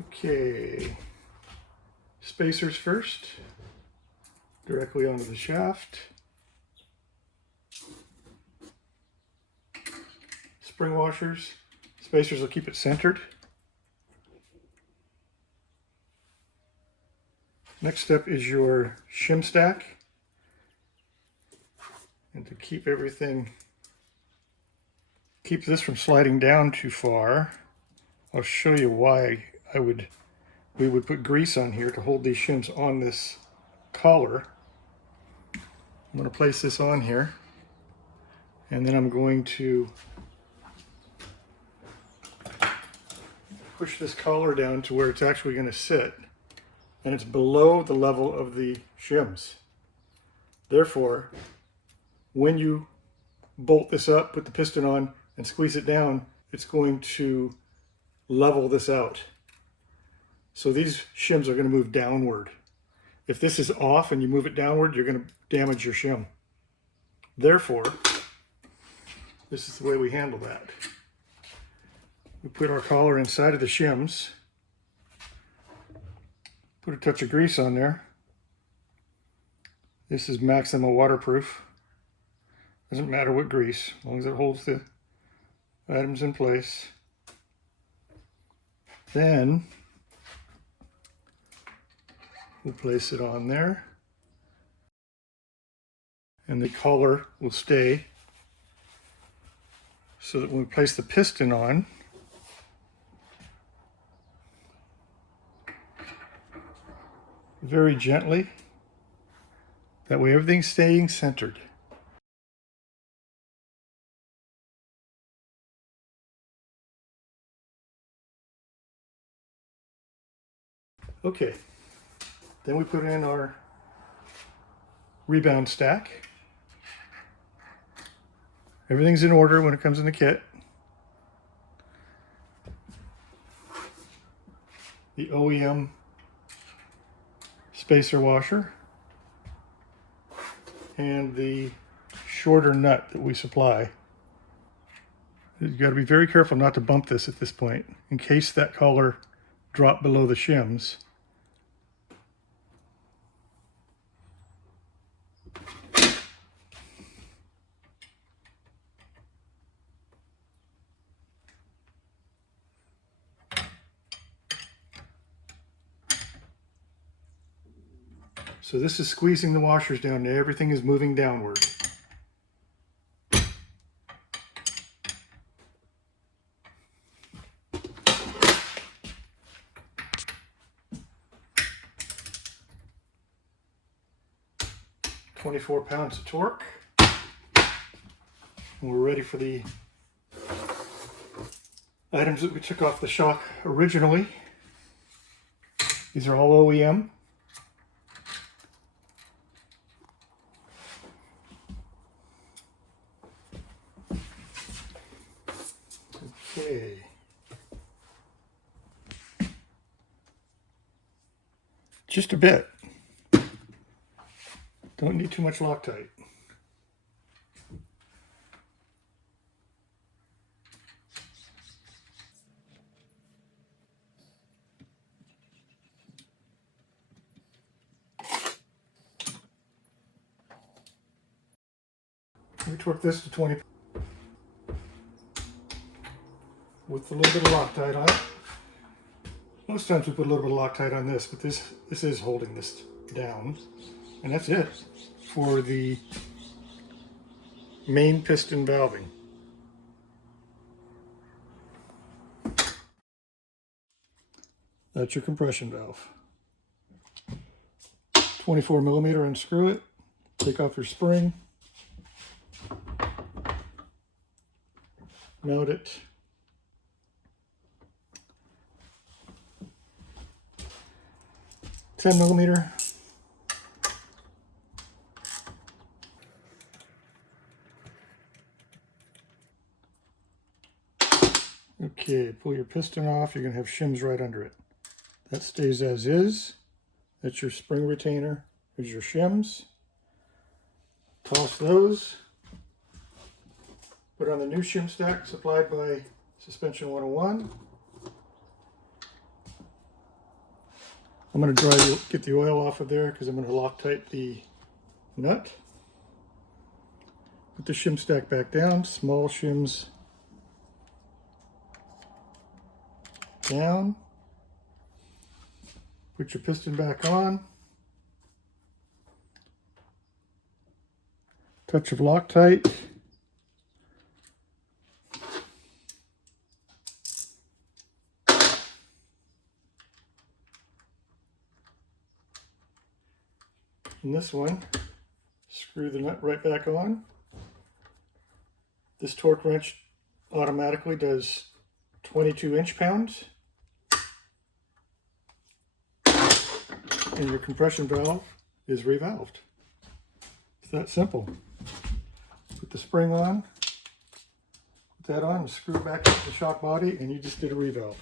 Okay, spacers first, directly onto the shaft. Spring washers, spacers will keep it centered. Next step is your shim stack. And to keep everything, keep this from sliding down too far, I'll show you why we would put grease on here to hold these shims on this collar. I'm going to place this on here, and then I'm going to push this collar down to where it's actually going to sit, and it's below the level of the shims. Therefore, when you bolt this up, put the piston on, and squeeze it down, it's going to level this out. So these shims are going to move downward. If this is off and you move it downward, you're going to damage your shim. Therefore, this is the way we handle that. We put our collar inside of the shims, put a touch of grease on there. This is maximum waterproof. Doesn't matter what grease, as long as it holds the items in place. Then we'll place it on there, and the collar will stay so that when we place the piston on, very gently, that way everything's staying centered. Okay, then we put in our rebound stack. Everything's in order when it comes in the kit. The OEM spacer washer and the shorter nut that we supply. You've got to be very careful not to bump this at this point in case that collar dropped below the shims. So this is squeezing the washers down and everything is moving downward. .24 pounds of torque. And we're ready for the items that we took off the shock originally. These are all OEM. Okay. Just a bit. Don't need too much Loctite. We torque this to 20 with a little bit of Loctite on it. Most times we put a little bit of Loctite on this, but this is holding this down. And that's it for the main piston valving. That's your compression valve. 24mm, unscrew it, take off your spring, mount it. .10mm. Okay, pull your piston off, you're going to have shims right under it. That stays as is. That's your spring retainer. Here's your shims. Toss those. Put on the new shim stack supplied by Suspension 101. I'm going to get the oil off of there because I'm going to Loctite the nut. Put the shim stack back down, small shims down. Put your piston back on. Touch of Loctite. And this one, screw the nut right back on. This torque wrench automatically does 22 inch-pounds. And your compression valve is revalved. It's that simple. Put the spring on, put that on, and screw it back into the shock body, and you just did a revalve.